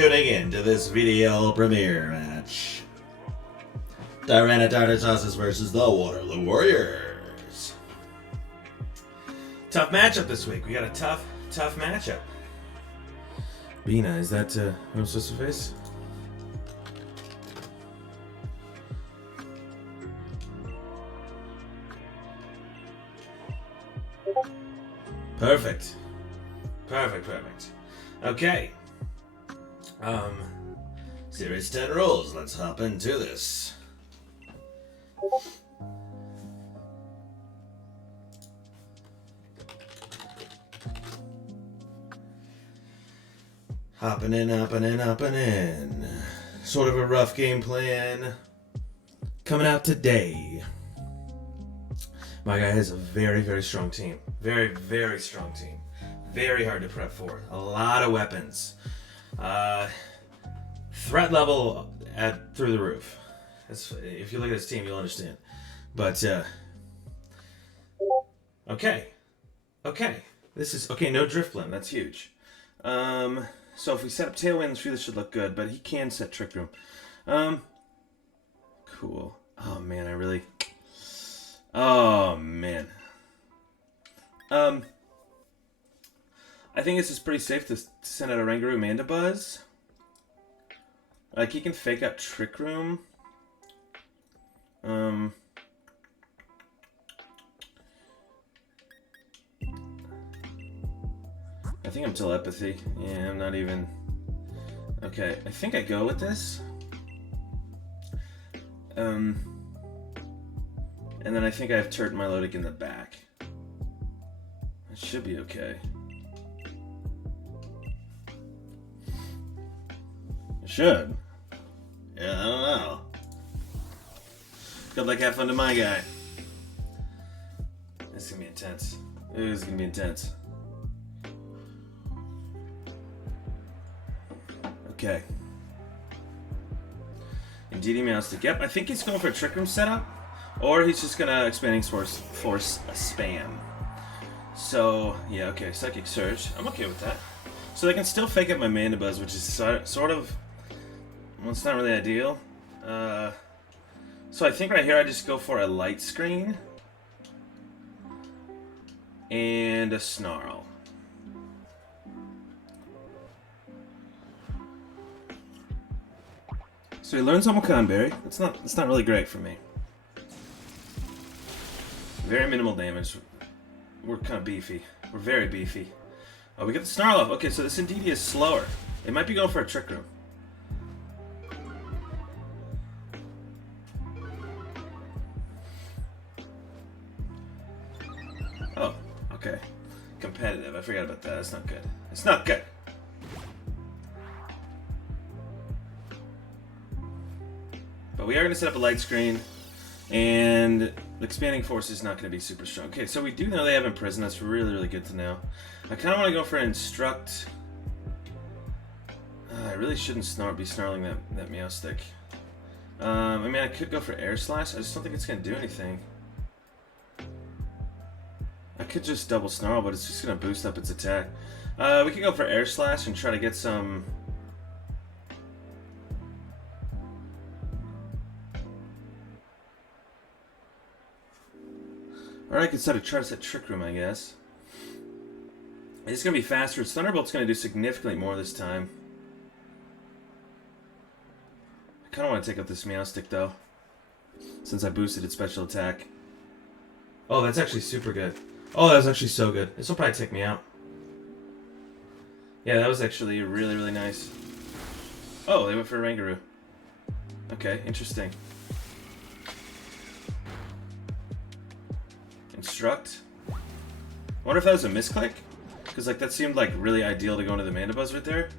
tuning in to this VDL premiere match. Tyranitartar sauces versus the Waterloo Warriors. Tough matchup this week. We got a tough matchup. Bina, is that who I'm supposed to face? Perfect. Okay. Series 10 rules. Let's hop into this. Hopping in. Sort of a rough game plan coming out today. My guy has a very strong team. Very strong team. Very hard to prep for. A lot of weapons. Threat level through the roof. If you look at his team, you'll understand. But okay. This is okay. No drift limb. That's huge. So if we set up Tailwinds, this should look good. But he can set Trick Room. Cool. Oh man, I think this is pretty safe to send out a Rangaroo Mandibuzz. Like, he can fake out Trick Room. I think I'm telepathy. Yeah, I'm not even... Okay, I think I go with this. And then I think I have Turt Milotic in the back. That should be okay. It should. Yeah, I don't know. Good luck, have fun to my guy. This is gonna be intense. It is gonna be intense. Okay. Indeedee Meowstic. Yep, I think he's going for a Trick Room setup. Or he's just gonna Expanding Force a spam. So, yeah, okay, Psychic Surge. I'm okay with that. So they can still fake out my Mandibuzz, which is sort of... Well, it's not really ideal. So I think right here I just go for a Light Screen. And a Snarl. So he learns Berry. It's not really great for me. Very minimal damage. We're kind of beefy. We're very beefy. Oh, we get the Snarl off. Okay, so this Indeedee is slower. It might be going for a Trick Room. Oh, okay. Competitive. I forgot about that. That's not good. It's not good. But we are going to set up a Light Screen. And the Expanding Force is not going to be super strong. Okay, so we do know they have Imprison. That's really good to know. I kind of want to go for an Instruct. I really shouldn't be snarling that Meowstic. I mean, I could go for Air Slash. I just don't think it's going to do anything. I could just double Snarl, but it's just going to boost up its attack. We could go for Air Slash and try to get some... Or I could try to set Trick Room, I guess. It's going to be faster. Thunderbolt's going to do significantly more this time. I kind of want to take out this Meowstic, though. Since I boosted its special attack. Oh, that's actually super good. Oh, that was actually so good. This will probably take me out. Yeah, that was actually really nice. Oh, they went for a Rangaroo. Okay, interesting. Instruct. I wonder if that was a misclick? Because like that seemed like really ideal to go into the Mandibuzz right there.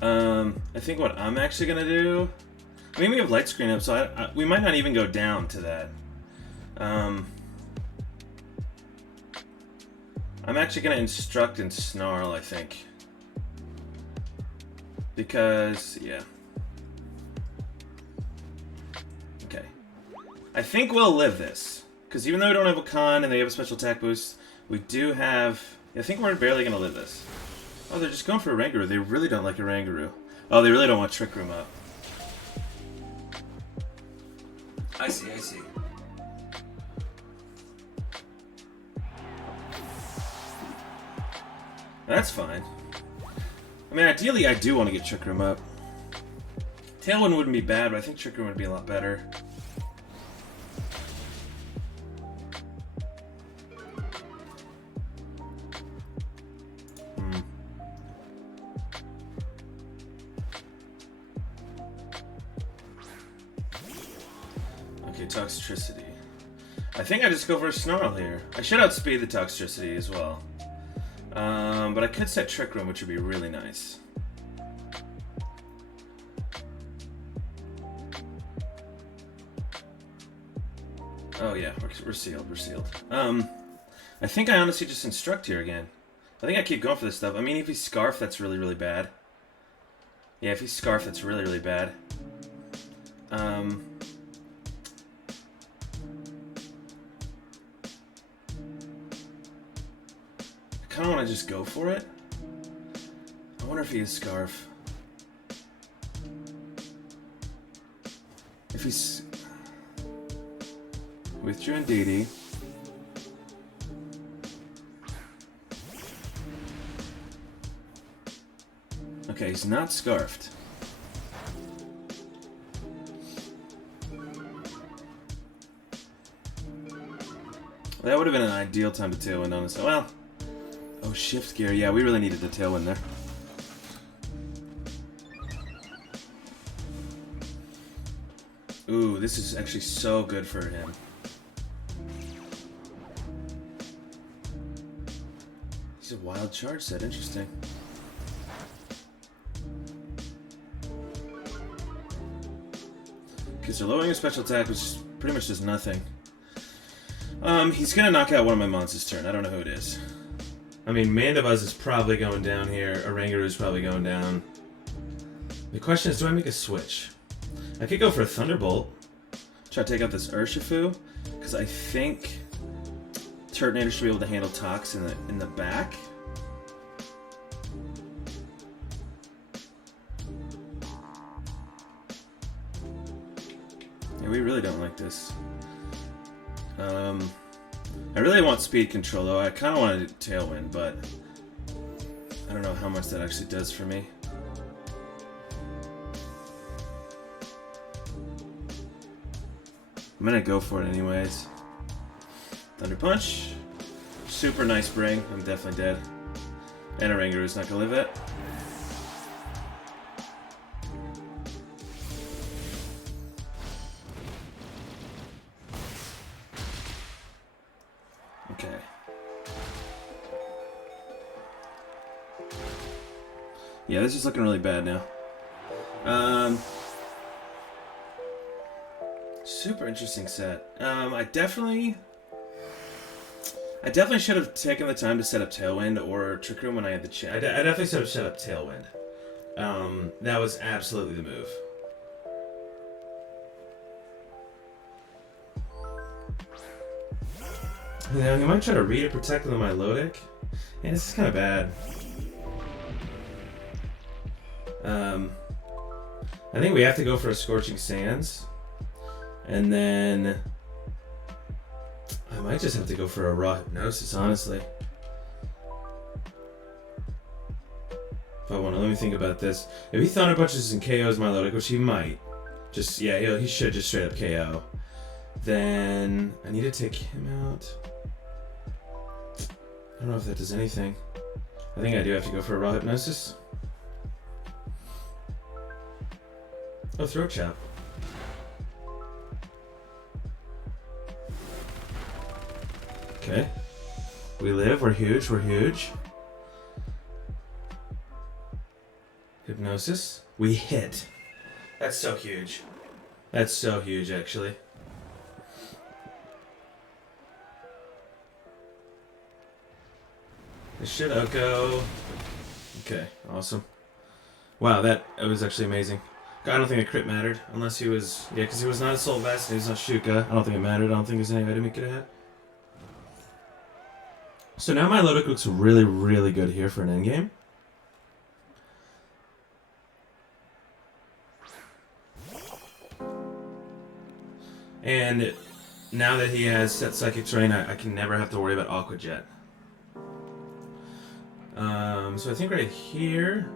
I think what I'm actually gonna do... I mean, we have Light Screen up, so we might not even go down to that. I'm actually gonna Instruct and Snarl, I think. Because, yeah. Okay. I think we'll live this. Because even though we don't have a con and they have a special attack boost, we do have... I think we're barely going to live this. Oh, they're just going for a Rangaroo. They really don't like a Rangaroo. Oh, they really don't want Trick Room up. I see, I see. That's fine. I mean, ideally, I do want to get Trick Room up. Tailwind wouldn't be bad, but I think Trick Room would be a lot better. Okay, Toxtricity. I think I just go for a Snarl here. I should outspeed the Toxtricity as well. But I could set Trick Room, which would be really nice. Oh yeah, we're sealed, we're sealed. I think I honestly just Instruct here again. I think I keep going for this stuff. I mean, if he's Scarf, that's really, really bad. Yeah, if he's Scarf, that's really, really bad. I kind of want to just go for it. I wonder if he is Scarf. If he's... Withdrew and DD. Okay, he's not Scarfed. That would have been an ideal time to Tailwind, honestly. Well... Oh, Shift Gear. Yeah, we really needed the Tailwind there. Ooh, this is actually so good for him. He's a Wild Charge set. Interesting. Okay, so lowering a special attack, which pretty much does nothing. He's gonna knock out one of my monsters' turn. I don't know who it is. I mean, Mandibuzz is probably going down here. Oranguru is probably going down. The question is, do I make a switch? I could go for a Thunderbolt. Try to take out this Urshifu. Because I think Turtonator should be able to handle Tox in the back. Yeah, we really don't like this. I really want speed control though. I kind of wanted Tailwind, but I don't know how much that actually does for me. I'm gonna go for it anyways. Thunder Punch. Super nice bring. I'm definitely dead. And Oranguru's not gonna live it. Okay. Yeah, this is looking really bad now. Super interesting set. I definitely should have taken the time to set up Tailwind or Trick Room when I had the chance. I definitely should have set up Tailwind. That was absolutely the move. Now, he might try to read a Protect on my Lodic. Yeah, this is kind of bad. I think we have to go for a Scorching Sands. And then... I might just have to go for a Raw Hypnosis, honestly. If I want to, let me think about this. If he Thunder Punches and KOs my Lodic, which he might. Just, yeah, he should just straight up KO. Then, I need to take him out. I don't know if that does anything. I think I do have to go for a Raw Hypnosis. Oh, Throat Chop. Okay. We live, we're huge, we're huge. Hypnosis. We hit. That's so huge. That's so huge, actually. This should Oko. Okay, awesome. Wow, that was actually amazing. I don't think a crit mattered, unless he was... Yeah, because he was not Assault Vest and he was not Shuka. I don't think it mattered. I don't think there's any item he could have had. So now my Lodic looks really, really good here for an endgame. And now that he has set Psychic Terrain, I can never have to worry about Aqua Jet. So I think right here...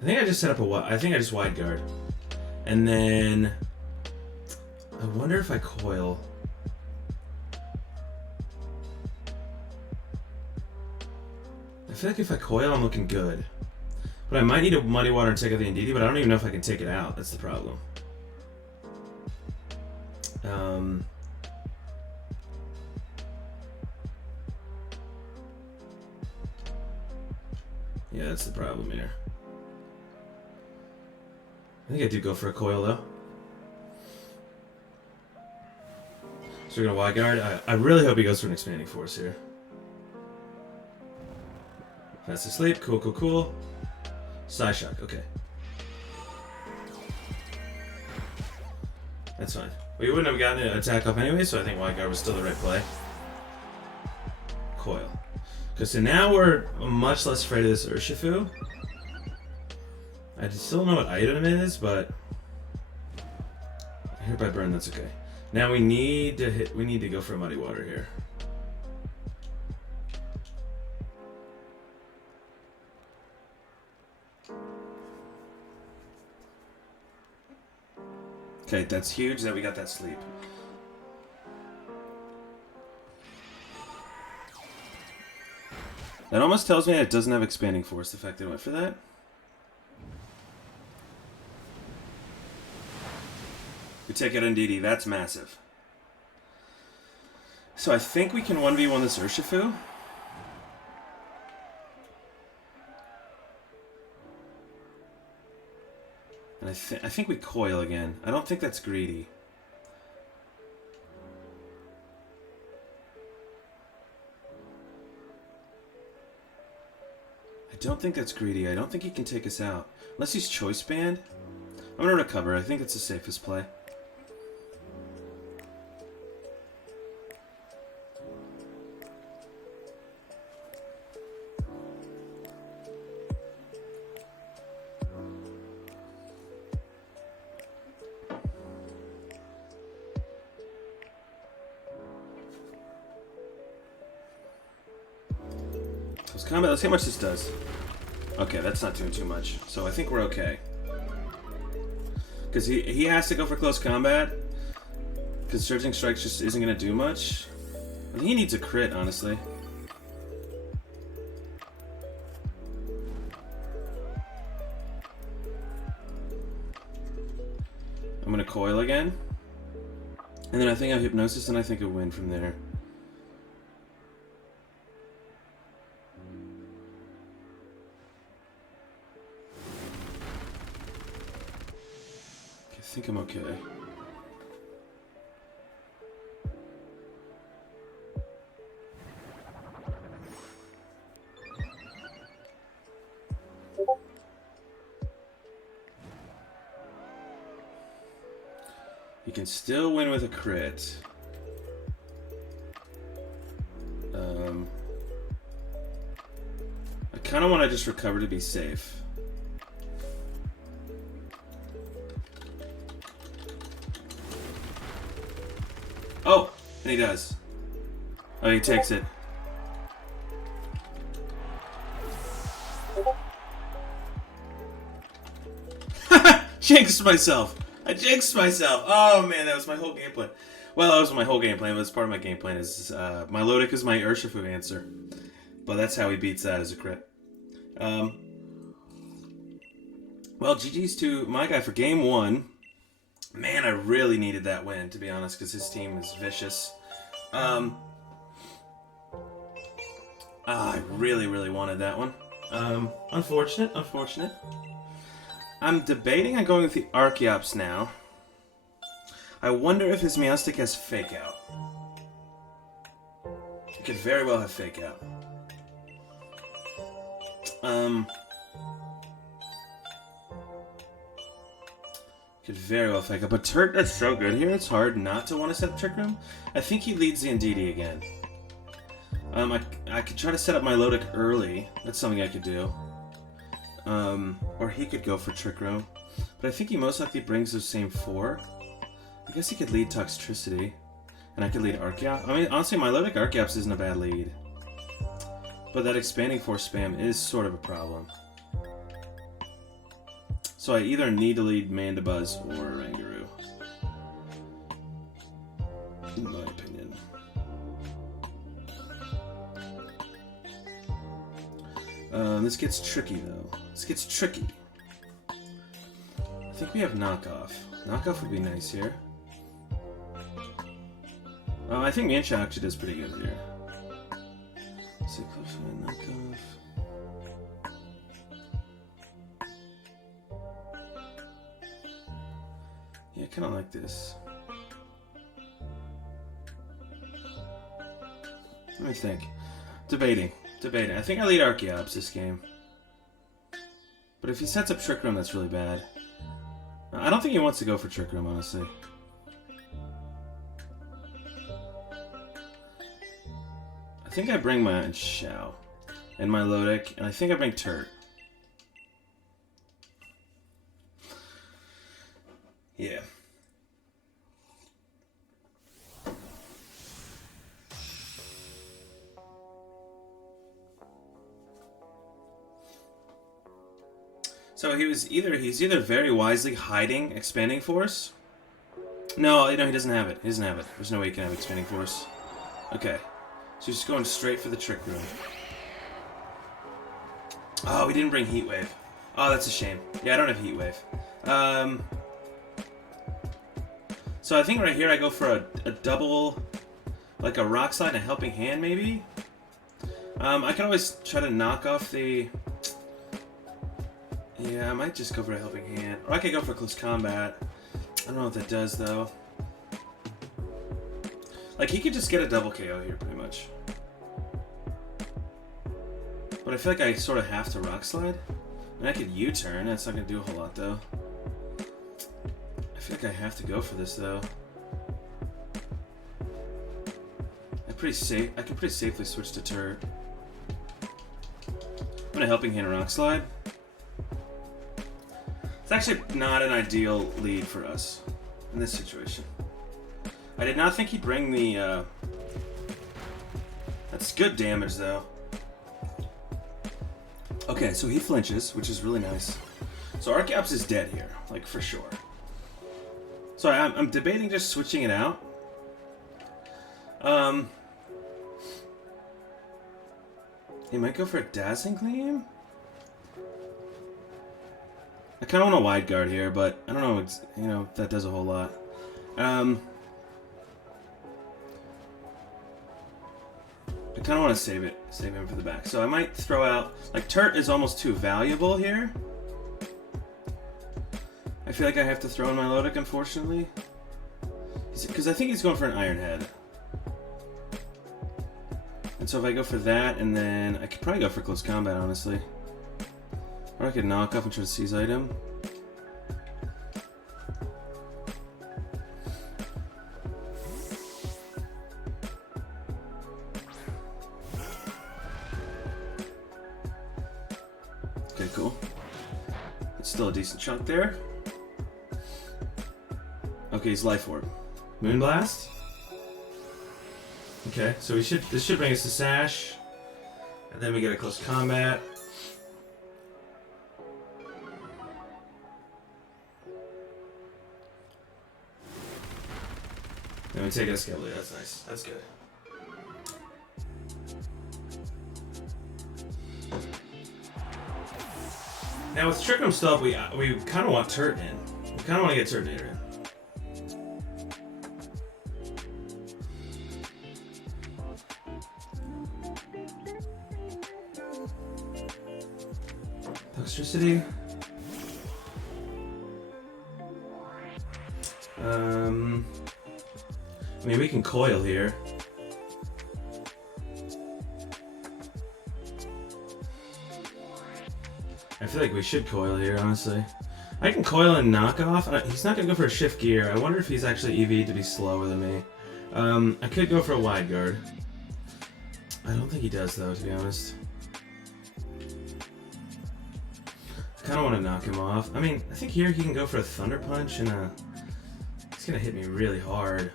I think I just set up a... I think I just Wide Guard. And then... I wonder if I coil... I feel like if I coil, I'm looking good. But I might need a Muddy Water and take out the Indeedee, but I don't even know if I can take it out. That's the problem. Yeah, that's the problem here. I think I do go for a coil, though. So we're going to Wide Guard. I really hope he goes for an Expanding Force here. Fast Asleep. Cool, cool, cool. Psyshock. Okay. That's fine. We wouldn't have gotten an attack off anyway, so I think Wide Guard was still the right play. Coil. Because so now we're much less afraid of this Urshifu. I still don't know what item it is, but... Hereby Burn, that's okay. Now we need to hit... We need to go for a Muddy Water here. Okay, that's huge that we got that sleep. That almost tells me it doesn't have Expanding Force, the fact that I went for that. We take out Indeedee, that's massive. So I think we can 1v1 this Urshifu. And I think we coil again. I don't think that's greedy. I don't think that's greedy. I don't think he can take us out. Unless he's Choice Band. I'm gonna recover. I think it's the safest play. Combat, let's see how much this does. Okay, that's not doing too much. So I think we're okay. Because he has to go for close combat. Because Surging Strikes just isn't going to do much. I think he needs a crit, honestly. I'm going to coil again. And then I think I Hypnosis and I think I win from there. I think I'm okay. You can still win with a crit. I kind of want to just recover to be safe. Oh, and he does. Oh, he takes it. Jinxed myself. I jinxed myself. Oh man, that was my whole game plan. Well, that wasn't my whole game plan, but it's part of my game plan. Is my Lodic is my Urshifu answer, but that's how he beats that as a crit. Well, GG's to my guy for game one. Man, I really needed that win, to be honest, because his team is vicious. I really, really wanted that one. Unfortunate. I'm debating on going with the Archeops now. I wonder if his Meowstic has Fake Out. It could very well have Fake Out. Could very well fake up. But Turk, that's so good here. It's hard not to want to set up Trick Room. I think he leads the Ndidi again. I could try to set up my Lodic early. That's something I could do. Or he could go for Trick Room. But I think he most likely brings those same 4. I guess he could lead Toxtricity. And I could lead Archeops. I mean, honestly, my Lodic Archeops isn't a bad lead. But that Expanding Force spam is sort of a problem. So I either need to lead Mandibuzz or Rangaroo. In my opinion. This gets tricky, though. This gets tricky. I think we have Knockoff. Knockoff would be nice here. I think Mancha actually does pretty good here. So close to Knockoff. Yeah, I kind of like this. Let me think. Debating. I think I lead Archeops this game. But if he sets up Trick Room, that's really bad. I don't think he wants to go for Trick Room, honestly. I think I bring my Shao and my Lodic, and I think I bring Turt. Yeah. So he's either very wisely hiding Expanding Force. No, he doesn't have it. He doesn't have it. There's no way he can have Expanding Force. Okay. So he's just going straight for the Trick Room. Oh, we didn't bring Heat Wave. Oh, that's a shame. Yeah, I don't have Heat Wave. So I think right here I go for a double, like a Rock Slide and a Helping Hand, maybe? I can always try to knock off the... Yeah, I might just go for a Helping Hand. Or I could go for Close Combat. I don't know what that does, though. Like, he could just get a double KO here, pretty much. But I feel like I sort of have to Rock Slide. I mean, I could U-turn. That's not going to do a whole lot, though. I feel like I have to go for this, though. I can pretty safely switch to Turret. I'm going to Helping Hand Rock Slide. It's actually not an ideal lead for us in this situation. I did not think he'd bring the, That's good damage, though. Okay, so he flinches, which is really nice. So Archeops is dead here, like, for sure. So I'm debating just switching it out. He might go for a Dazzling Gleam? I kind of want a Wide Guard here, but I don't know, if that does a whole lot. I kind of want to save him for the back. So I might throw out, like, Turt is almost too valuable here. I feel like I have to throw in my Lodic, unfortunately. Because I think he's going for an Iron Head. And so if I go for that, and then I could probably go for Close Combat, honestly. Or I could knock off and try to seize item. Okay, cool. It's still a decent chunk there. Okay, he's Life Orb. Moonblast? Okay, so this should bring us to Sash. And then we get a Close Combat. Then we take a Escavalier. That's nice. That's good. Now with Trick Room stuff, we kind of want Turt in. We kind of want to get Turtonator in. Toxtricity. I mean, we can coil here. I feel like we should coil here, honestly. I can coil and knock off. He's not going to go for a shift gear. I wonder if he's actually EV'd to be slower than me. I could go for a wide guard. I don't think he does, though, to be honest. I kind of want to knock him off. I mean, I think here he can go for a Thunder Punch and a... He's going to hit me really hard.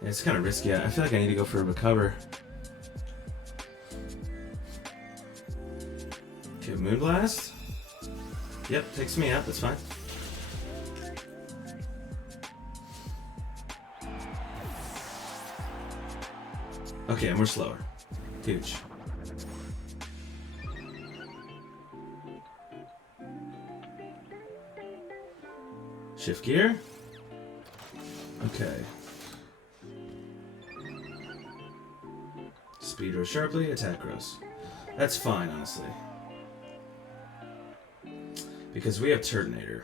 Yeah, it's kind of risky. I feel like I need to go for a Recover. Okay, Moonblast. Yep, takes me out. That's fine. Okay, and we're slower. Huge. Shift gear. Okay. Speed grows sharply, attack grows. That's fine, honestly. Because we have Tyranitar.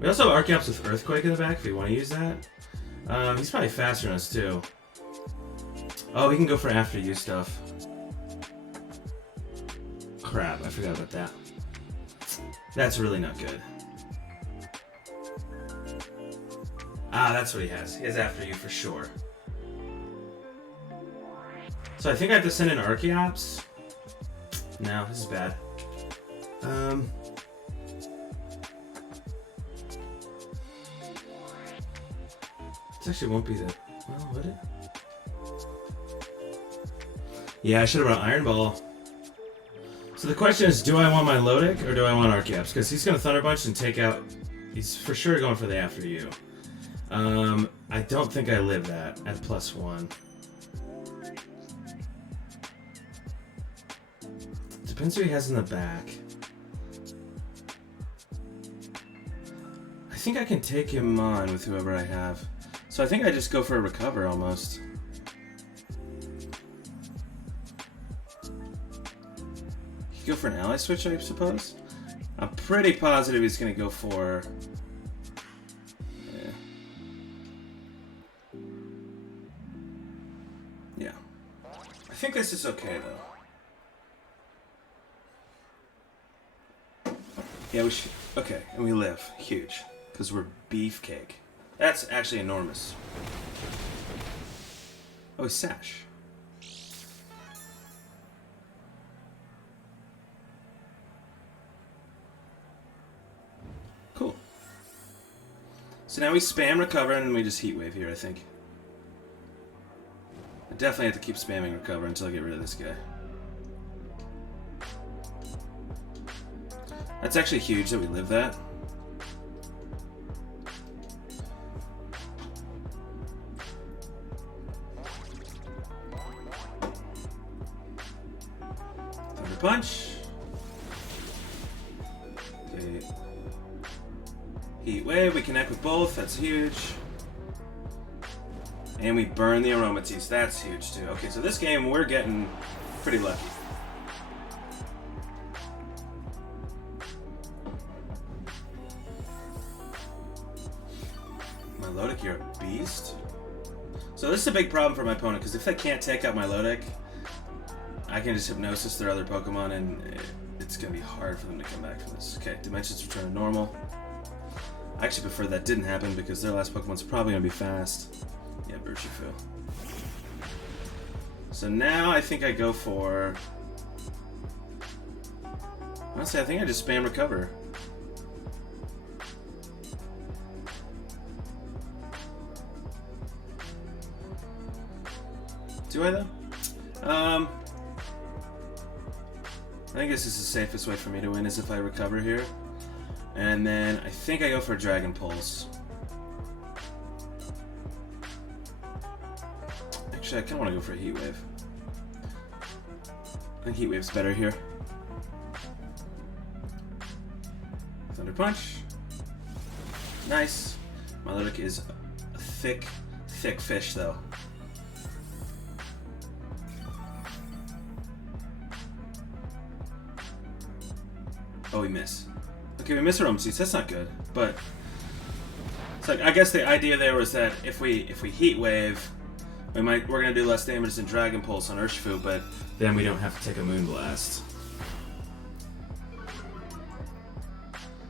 We also have Archeops with Earthquake in the back if we want to use that. He's probably faster than us, too. Oh, he can go for after you stuff. Crap, I forgot about that. That's really not good. Ah, that's what he has. He has after you for sure. So I think I have to send in Archeops. No, this is bad. This actually won't be the... Well, would it? Yeah, I should have brought Iron Ball. So the question is, do I want my Lodic or do I want Archeops? Because he's going to Thunder Punch and take out... He's for sure going for the after you. I don't think I live that at +1. Depends who he has in the back. I think I can take him on with whoever I have. So I think I just go for a Recover almost. You go for an ally switch, I suppose? I'm pretty positive he's going to go for... Yeah. I think this is okay, though. Yeah, we should... Okay, and we live. Huge. Because we're beefcake. That's actually enormous. Oh, he's Sash. Cool. So now we spam Recover and we just Heat Wave here, I think. I definitely have to keep spamming Recover until I get rid of this guy. That's actually huge that we live that. Thunder Punch. Okay. Heat Wave, we connect with both, that's huge. And we burn the Aromatisse, that's huge too. Okay, so this game we're getting pretty lucky. My Lodic, you're a beast. So this is a big problem for my opponent, because if they can't take out my Lodic, I can just Hypnosis their other Pokemon, and it's going to be hard for them to come back from this. Okay, Dimensions return to normal. I actually prefer that didn't happen, because their last Pokemon's probably going to be fast. Yeah, Urshifu. So now I think I go for... Honestly, I think I just spam Recover. Do I, though? I think this is the safest way for me to win, is if I Recover here. And then I think I go for a Dragon Pulse. Actually, I kind of want to go for a Heat Wave. I think Heat Wave's better here. Thunder Punch. Nice. My Lodic is a thick, thick fish, though. Oh, we miss. Okay, we miss our Aromatisse. That's not good, but it's like, I guess the idea there was that if we Heat Wave, We're gonna do less damage than Dragon Pulse on Urshifu, but then we don't have to take a Moonblast.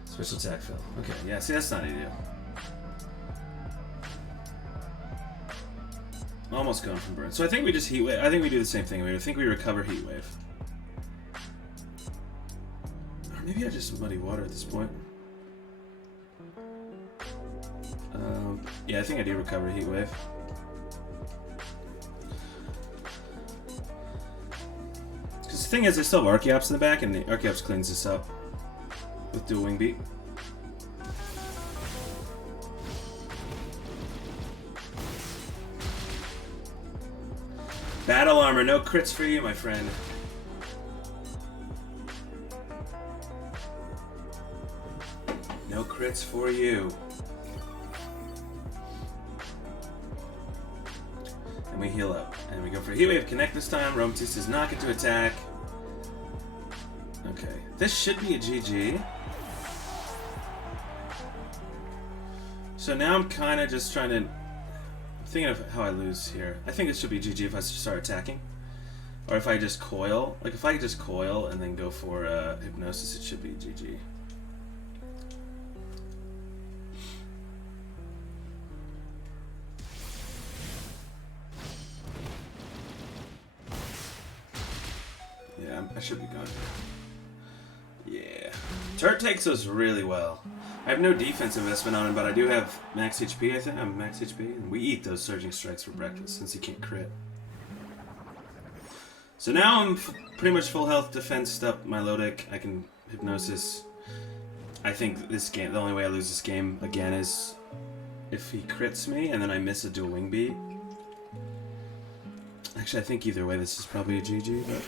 Special attack fail. Okay, yeah, see, that's not ideal. Almost going from burn. So I think we just Heat Wave. I think we do the same thing. I think we recover Heat Wave. Or maybe I just Muddy Water at this point. Yeah, I think I do recover Heat Wave. Because the thing is, I still have Archeops in the back, and the Archeops cleans this up with dual Wing Beat. Battle Armor, no crits for you, my friend. No crits for you. And we heal up. And we go for Heat Wave Connect this time. Romatis does not get to attack. Okay. This should be a GG. So now I'm kind of just trying to... thinking of how I lose here. I think it should be GG if I start attacking. Or if I just coil. Like if I just coil and then go for Hypnosis, it should be GG. Yeah, I should be good. Yeah. Turret takes us really well. I have no defense investment on him, but I do have max HP, I think. I'm max HP, and we eat those Surging Strikes for breakfast since he can't crit. So now I'm pretty much full health, defensed up my low deck. I can Hypnosis. I think this game, the only way I lose this game again is if he crits me and then I miss a dual Wing Beat. Actually, I think either way this is probably a GG, but...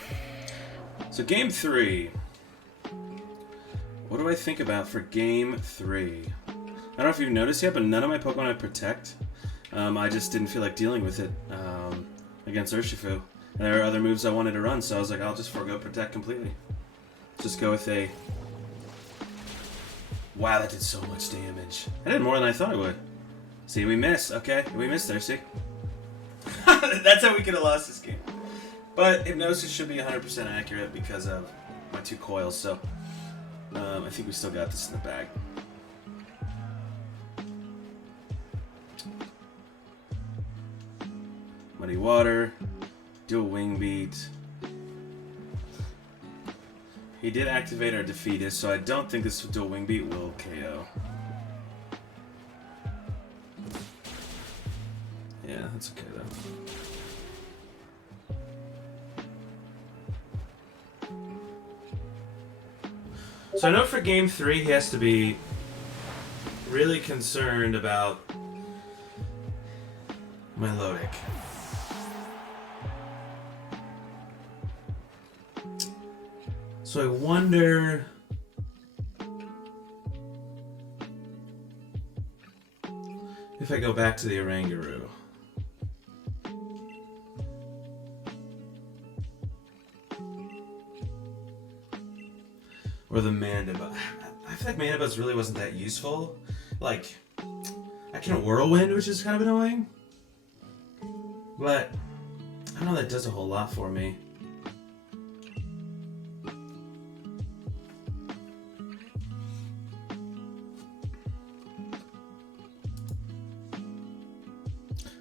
So game 3. What do I think about for game 3? I don't know if you've noticed yet, but none of my Pokemon I protect. I just didn't feel like dealing with it against Urshifu. And there are other moves I wanted to run, so I was like, I'll just forego protect completely. Just go with a... Wow, that did so much damage. I did more than I thought it would. See, we missed. Okay, we missed there, see? That's how we could have lost this game. But Hypnosis should be 100% accurate because of my 2 coils, so... I think we still got this in the bag. Muddy Water, dual Wing Beat. He did activate our Defeatist, so I don't think this dual Wing Beat will KO. Yeah, that's okay though. So I know for game 3 he has to be really concerned about my Lodic. So I wonder if I go back to the Oranguru. Or the Mandibuzz. I feel like Mandibuzz really wasn't that useful. Like, I can Whirlwind, which is kind of annoying. But, I don't know that does a whole lot for me.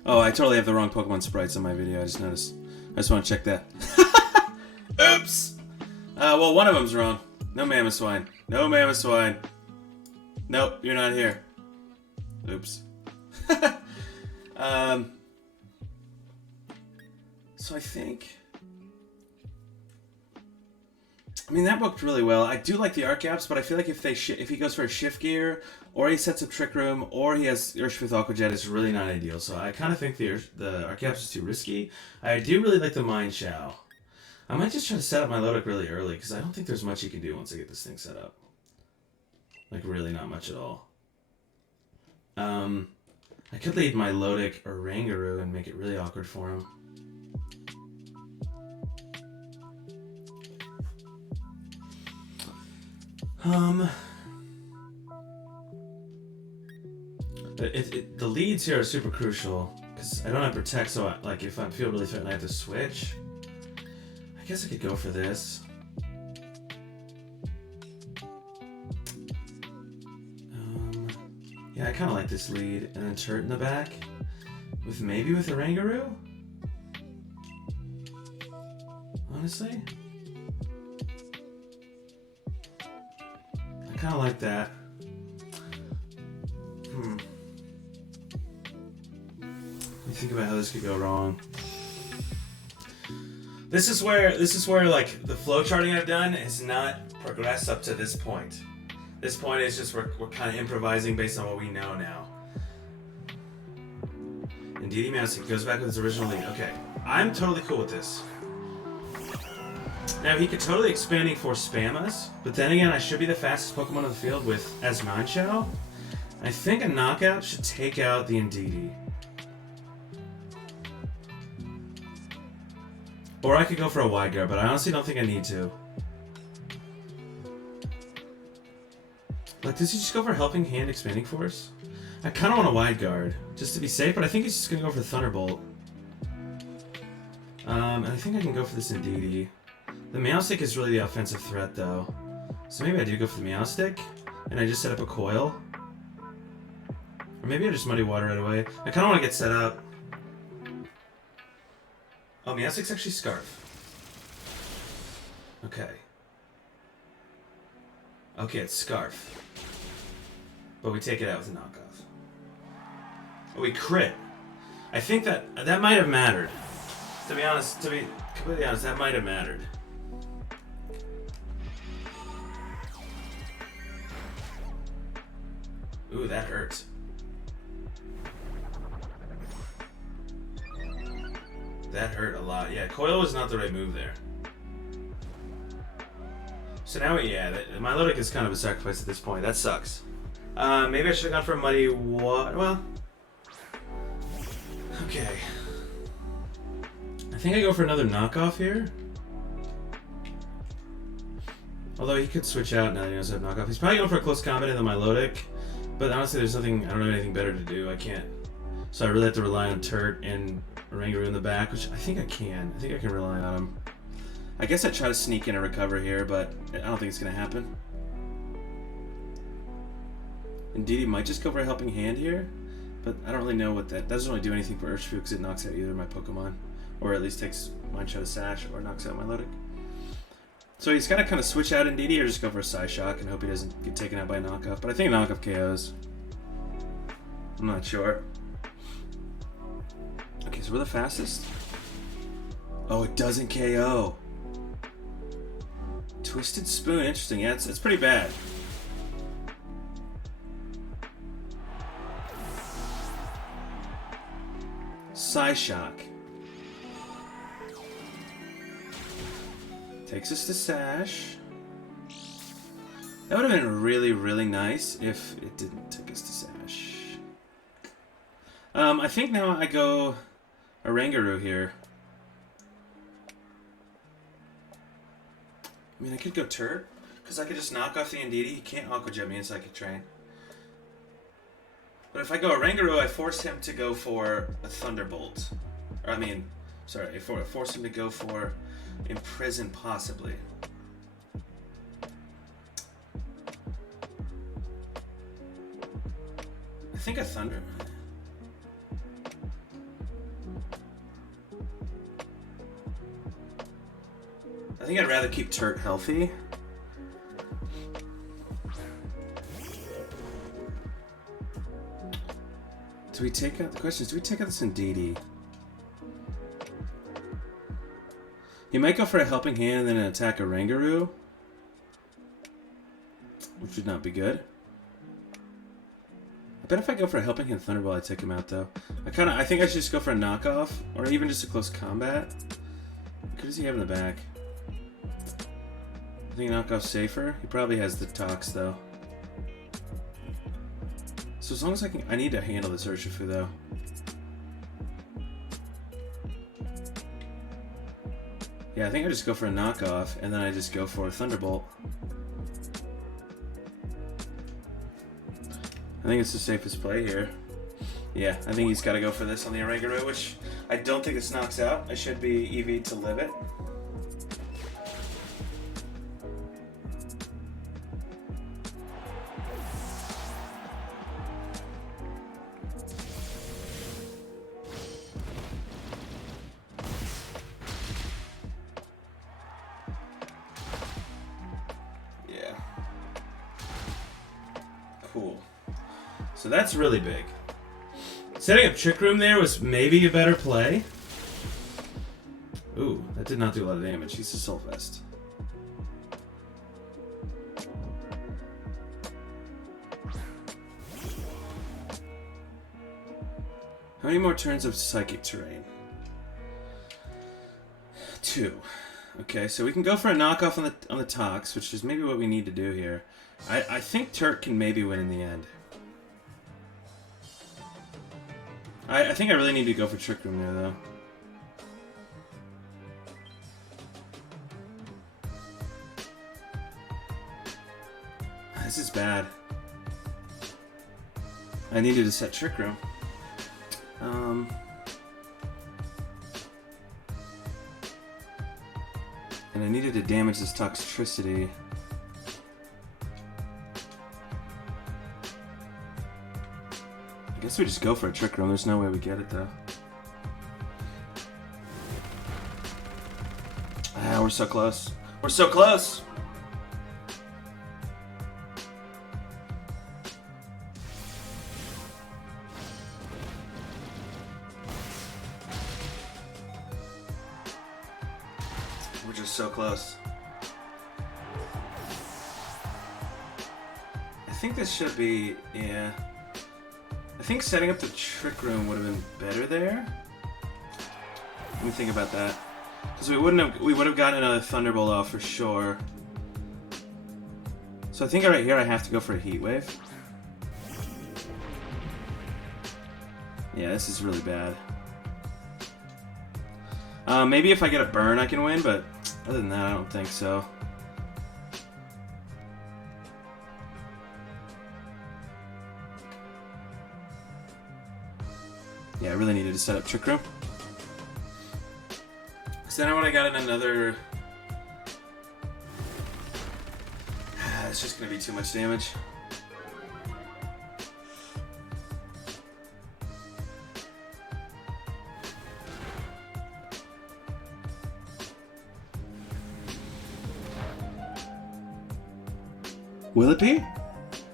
Oh, I totally have the wrong Pokemon sprites on my video, I just noticed. I just want to check that. Oops! Well, one of them's wrong. No Mamoswine. No Mamoswine. Nope, you're not here. Oops. So I think... I mean, that worked really well. I do like the Archeops, but I feel like if he goes for a Shift Gear, or he sets up Trick Room, or he has Urshifu Aqua Jet, it's really not ideal. So I kind of think the Archeops is too risky. I do really like the Mind Shao. I might just try to set up my Lodic really early, because I don't think there's much you can do once I get this thing set up. Like, really not much at all. I could lead my Lodic Oranguru and make it really awkward for him. The leads here are super crucial, Because I don't have Protect, so like if I feel really threatened, I have to switch. I guess I could go for this. Yeah, I kind of like this lead, and then Turt in the back, maybe with Oranguru. Honestly, I kind of like that. Let me think about how this could go wrong. This is where like the flow charting I've done has not progressed up to this point. This point is just we're kind of improvising based on what we know now. And DD Mouse goes back with his original lead. Okay, I'm totally cool with this. Now he could totally Expanding Force spam us, but then again I should be the fastest Pokemon on the field with as Ninetale. I think a knockout should take out the Indeedee. Or I could go for a wide guard, but I honestly don't think I need to. Like, does he just go for Helping Hand Expanding Force? I kind of want a wide guard, just to be safe, but I think he's just going to go for Thunderbolt. And I think I can go for this Indeedee. The Meowstic is really the offensive threat, though. So maybe I do go for the Meowstic, and I just set up a coil. Or maybe I just Muddy Water right away. I kind of want to get set up. Oh, Meowstic's actually Scarf. Okay. Okay, it's Scarf. But we take it out with a knockoff. Oh, we crit. I think that might have mattered. To be honest, to be completely honest, that might have mattered. Ooh, that hurt. That hurt a lot. Yeah, Coil was not the right move there. So now, yeah, my Milotic is kind of a sacrifice at this point. That sucks. Maybe I should have gone for a Muddy Water. Well, okay. I think I go for another knockoff here. Although he could switch out now that he knows how to knockoff. He's probably going for a close combat in the Milotic. But honestly, there's nothing, I don't have anything better to do. I can't. So I really have to rely on Turt and Oranguru in the back, which I think I can. I think I can rely on him. I guess I try to sneak in a recover here, but I don't think it's going to happen. Indeed, he might just go for a Helping Hand here, but I don't really know what that doesn't really do anything for Urshifu because it knocks out either of my Pokemon, or at least takes Mind Shot of Sash, or knocks out Milotic. So he's got to kind of switch out Indeedee or just go for a Psyshock and hope he doesn't get taken out by a knockoff, but I think a knockoff KOs. I'm not sure. Okay, so we're the fastest. Oh, it doesn't KO. Twisted Spoon, interesting. Yeah, it's pretty bad. Psyshock. Takes us to Sash. That would have been really, really nice if it didn't take us to Sash. I think now I go Oranguru here. I mean, I could go Turt, because I could just knock off the Indeedee. He can't Aqua Jet me in Psychic Train. But if I go Oranguru, I force him to go for a Thunderbolt. Or, I mean, sorry, I force him to go for Imprison, possibly. I think a Thunder... I think I'd rather keep Turt healthy. Do we take out, the question is, do we take out this Indeedee? He might go for a Helping Hand and then attack Oranguru, which would not be good. I bet if I go for a Helping Hand Thunderbolt, I take him out though. I think I should just go for a knockoff, or even just a close combat. What does he have in the back? I think knockoff's safer. He probably has the Tox though. So as long as I need to handle this Urshifu though. Yeah, I think I just go for a knockoff, and then I just go for a Thunderbolt. I think it's the safest play here. Yeah, I think he's got to go for this on the Oregano, which I don't think this knocks out. I should be EV to live it. Yeah. Cool. So that's really big. Setting up Trick Room there was maybe a better play. Ooh, that did not do a lot of damage. He's a Soul Vest. How many more turns of Psychic Terrain? 2. Okay, so we can go for a knockoff on the Tox, which is maybe what we need to do here. I think Turk can maybe win in the end. I think I really need to go for Trick Room there, though. This is bad. I needed to set Trick Room. And I needed to damage this Toxtricity. I guess we just go for a Trick Room. There's no way we get it, though. Ah, we're so close. We're so close! We're just so close. I think this should be, yeah. I think setting up the Trick Room would have been better there. Let me think about that. Because we would have gotten another Thunderbolt off for sure. So I think right here I have to go for a Heat Wave. Yeah, this is really bad. Maybe if I get a burn I can win, but other than that I don't think so. Yeah, I really needed to set up Trick Room. So then I would have gotten another... It's just going to be too much damage. Will it be?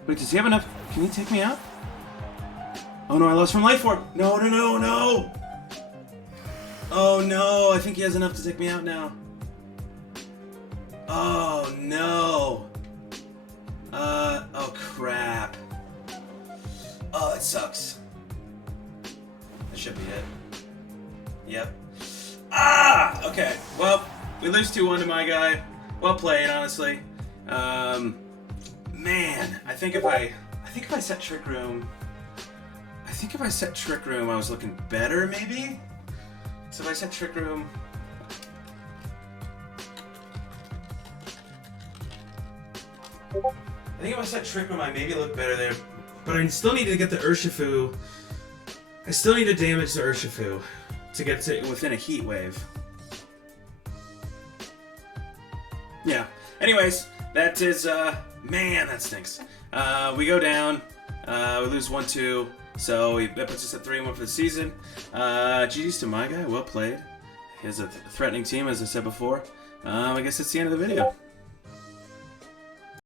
Wait, does he have enough? Can he take me out? Oh no, I lost from Life Orb! No, no, no, no! Oh no, I think he has enough to take me out now. Oh no! Oh crap. Oh, that sucks. That should be it. Yep. Ah! Okay, well, we lose 2-1 to my guy. Well played, honestly. Man, I think if I set Trick Room... I think if I set Trick Room, I was looking better, maybe? So if I set Trick Room... I think if I set Trick Room, I maybe look better there. But I still need to get the Urshifu. I still need to damage the Urshifu to get to within a Heat Wave. Yeah. Anyways, that is, man, that stinks. We go down. We lose 1-2. So that puts us at 3-1 for the season. GG's to my guy. Well played. He has a threatening team, as I said before. I guess that's the end of the video.